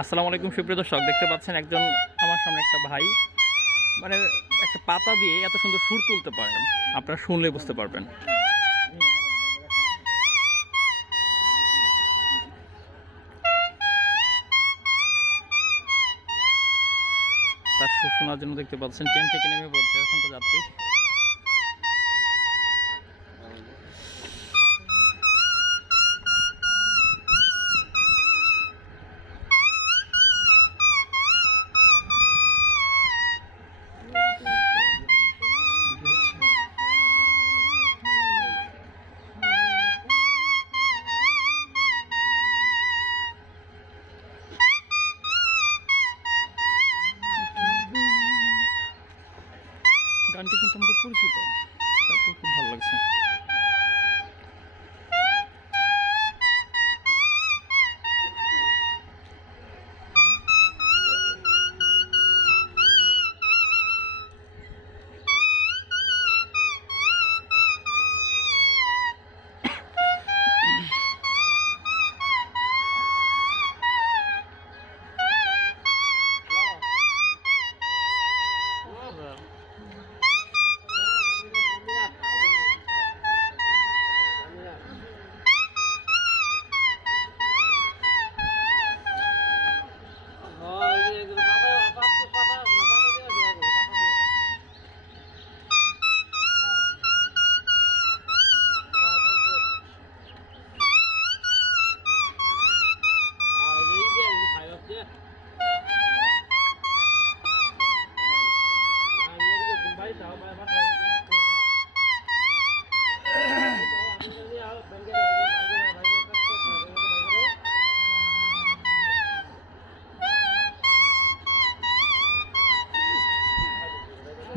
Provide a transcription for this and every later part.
আসসালামু আলাইকুম, সুপ্রিয় দর্শক। দেখতে পাচ্ছেন একজন আমার সামনে একটা ভাই। মানে একটা পাতা দিয়ে এত সুন্দর সুর তুলতে পারেন। আপনারা শুনলে বুঝতে পারবেন। তার সুর শোনার জন্য দেখতে পাচ্ছেন, ট্রেন থেকে নেমে পড়ছে। অসংখ্য যাত্রী। গানটি কিন্তু আমাদের পরিচিত। তারপর খুব ভালো লাগছে।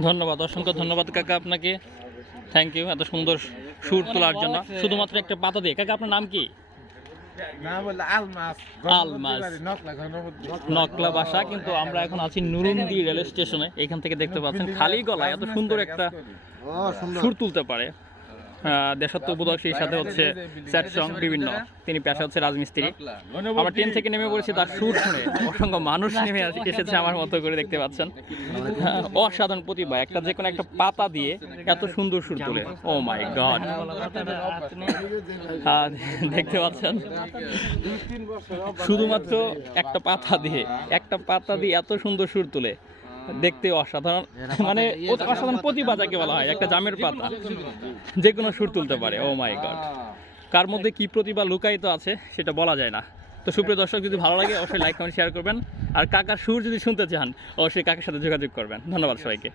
ধন্যবাদ অসংখ্য ধন্যবাদ কাকা আপনাকে। থ্যাংক ইউ এত সুন্দর সুর তোলার জন্য। শুধুমাত্র একটা পাতা দিয়ে। কাকা আপনার নাম কি? আলমাস। নকলা বাসা কিন্তু আমরা এখন আছি নুরুন্দি রেল স্টেশনে। এখান থেকে দেখতে পাচ্ছেন খালি গলায় এত সুন্দর একটা সুর তুলতে পারে। দেশাত্মবোধক সেই সাথে হচ্ছে সং বিভিন্ন। তিনি পেশা হচ্ছে রাজমিস্ত্রি। ট্রেন থেকে নেমে পড়েছি তার সুর শুনে। অসংখ্য মানুষ নেমে এসেছে আমার মতো করে দেখতে পাচ্ছেন। অসাধারণ প্রতিভা। একটা যে কোনো একটা পাতা দিয়ে এত সুন্দর সুর তুলে। Oh my God. দেখতে পাচ্ছেন? শুধুমাত্র একটা পাতা দিয়ে, একটা পাতা দিয়ে এত সুন্দর সুর তুলে। দেখতে অসাধারণ। মানে অসাধারণ প্রতিভা যাকে বলা হয় একটা জামের পাতা। যে কোনো সুর তুলতে পারে। ও মাই গড কার মধ্যে কি প্রতিভা লুকায়িত আছে সেটা বলা যায় না। তো সুপ্রিয় দর্শক যদি ভালো লাগে অবশ্যই লাইক কমেন্ট শেয়ার করবেন। আর কাকার সুর যদি শুনতে চান অবশ্যই কাকার সাথে যোগাযোগ করবেন। ধন্যবাদ সবাইকে।